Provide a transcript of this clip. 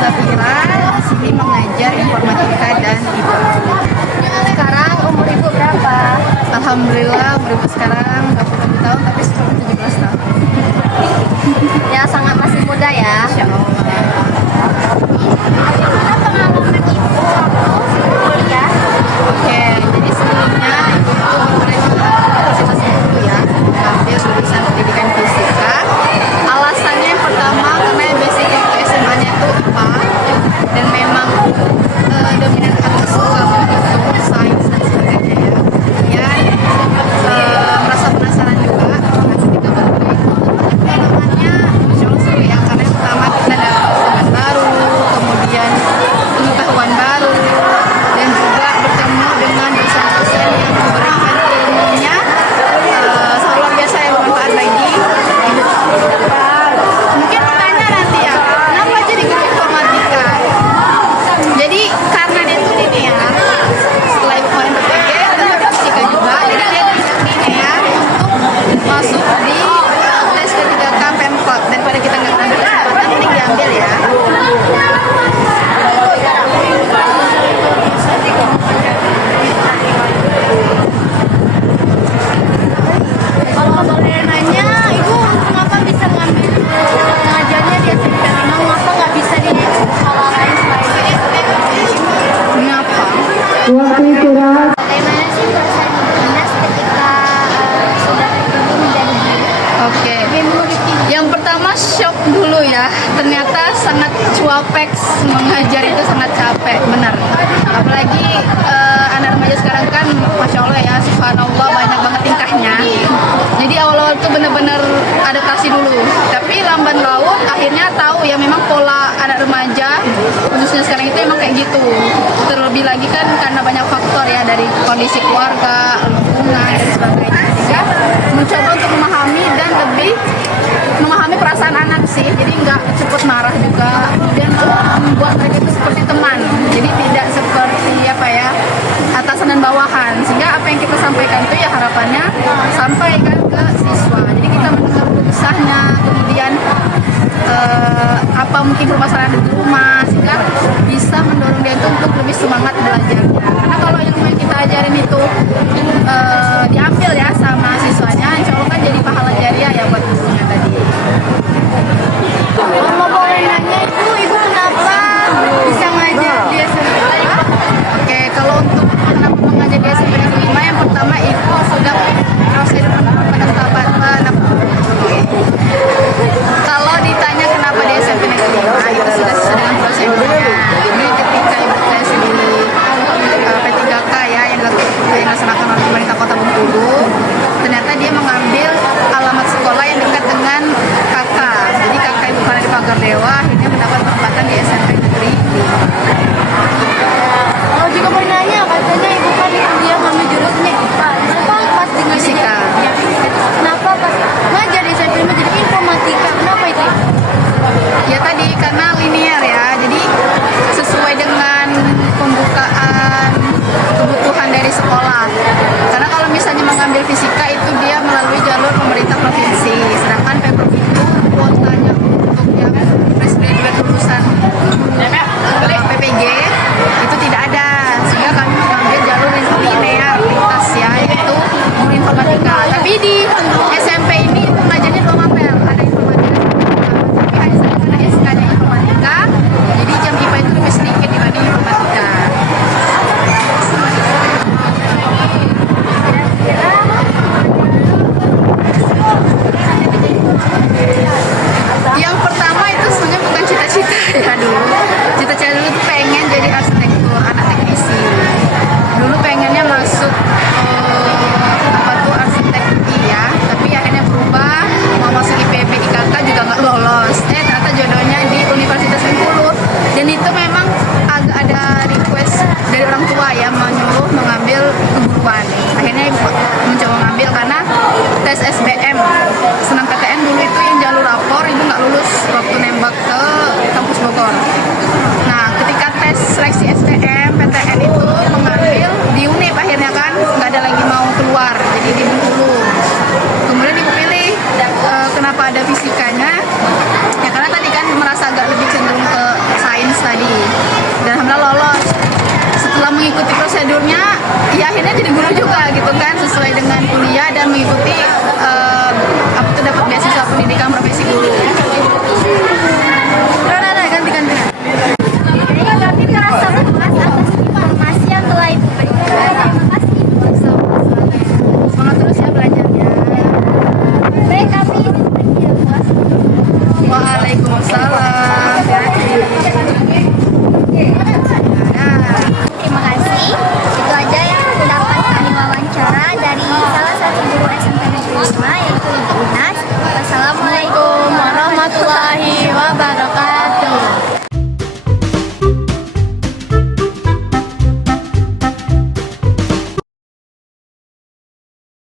Zafira, di sini mengajar informatika dan IPA. Sekarang umur ibu berapa? Alhamdulillah umur ibu sekarang 27 tahun tapi sekarang 17 tahun. Ya sangat masih muda ya. Insya Allah. Gimana pengalaman ibu waktu kuliah? Oke, jadi sebelumnya ibu tuh Fakultas dulu ya, ambil jurusan pendidikan fisika. Alasannya yang pertama karena basic waktu SMA-nya itu IPA dan memang dominan aku suka menghitung sains dan sebagainya ya. Merasa penasaran juga ketika berkuliah pengalamannya Masya Allah seru ya, karena pertama kita dapat teman baru, kemudian pengetahuan baru, dan juga bertemu dengan dosen-dosen yang memberikan ilmunya sangat luar biasa yang bermanfaat bagi hidup. Mungkin pertanyaan nanti ya, kenapa jadi guru informatika? Jadi karena dia tuh linear, setelah ibu kemarin PPG, tentu fisika juga, jadi dia linear untuk masuk di tes K3K Pemkot. Daripada kita nggak ambil kesempatan, mending diambil ya. Kalau boleh nanya, ibu kenapa bisa ngambil ngajarnya di SMP 5? Masa nggak bisa di sekolah lain selain itu? Mengapa? Bagaimana sih proses dinas ketika sudah bergabung menjadi guru? Oke. Ilmu Yang pertama shock dulu ya, ternyata sangat cuapex, mengajar itu sangat capek, benar. Apalagi anak remaja sekarang kan, Masya Allah ya, subhanallah banyak banget tingkahnya. Jadi awal-awal tuh bener-bener adaptasi dulu, tapi lamban laun akhirnya tahu ya memang pola anak remaja, khususnya sekarang itu emang kayak gitu. Terlebih lagi kan karena banyak faktor ya, dari kondisi keluarga, lingkungan, dan sebagainya. Sehingga mencoba untuk memahami dan lebih memahami perasaan anak sih, jadi nggak cepet marah juga, dan membuat mereka itu seperti teman, jadi tidak seperti apa ya, atasan dan bawahan. Sehingga apa yang kita sampaikan itu ya harapannya sampaikan ke siswa, jadi kita mendengar kisahnya, kemudian apa mungkin permasalahan di rumah, sehingga bisa mendorong dia itu untuk lebih semangat belajarnya. Karena kalau ilmu yang kita ajarin itu diambil ya sama siswanya, insya Allah kan jadi pahala jariah ya buat gurunya tadi. Kalau boleh nanya, ibu kenapa bisa ngajar di SMP 5? Oke, kalau untuk kenapa mengajar di SMP Negeri 5, yang pertama itu sudah proses penetapan. Kalau ditanya kenapa di SMP Negeri 5, itu sudah sesuai dengan prosedurnya. Jadi ketika ibu tes di P3K ya, yang dilaksanakan oleh pemerintah Kota Bengkulu, ternyata dia mengambil alamat sekolah yang dekat dengan kakak. Jadi kakak ibu karena di Pagar Dewa, akhirnya mendapat penempatan di SMP Negeri 5. Kalau juga mau nanya, katanya ibu kan dia ngambil jurusannya IPA. Kenapa pas dengan Fisika. Kenapa pas ngajar di SMP 5 jadi informatika? Kenapa itu? Ya tadi karena linear ya, jadi sesuai dengan pembukaan kebutuhan dari sekolah. Karena kalau misalnya mengambil fisika itu dia melalui jalur pemerintah provinsi, sedangkan Pemprov itu kuotanya untuk yang fresh graduate lulusan PPG itu tidak ada, sehingga kami mengambil jalur linear lintas ya, yaitu guru informatika. Tapi di SMP ini pengajarnya 2 mapel, ada informatika, tapi hanya karena SK-nya informatika, jadi jam IPA itu lebih sedikit dibanding informatika. Yang pertama itu sebenarnya bukan cita-cita ya dulu. Cita-cita dulu tuh pengen jadi arsitektur, anak teknisi. Dulu pengennya masuk apa tuh arsitek ya, tapi akhirnya berubah, mau masuk IPB, IKK juga nggak lolos. Ternyata jodohnya di Universitas Bengkulu, dan itu memang agak ada request dari orang tua ya, menyuruh mengambil keguruan. Akhirnya ibu mencoba mengambil karena tes SBM, SNMPTN dulu itu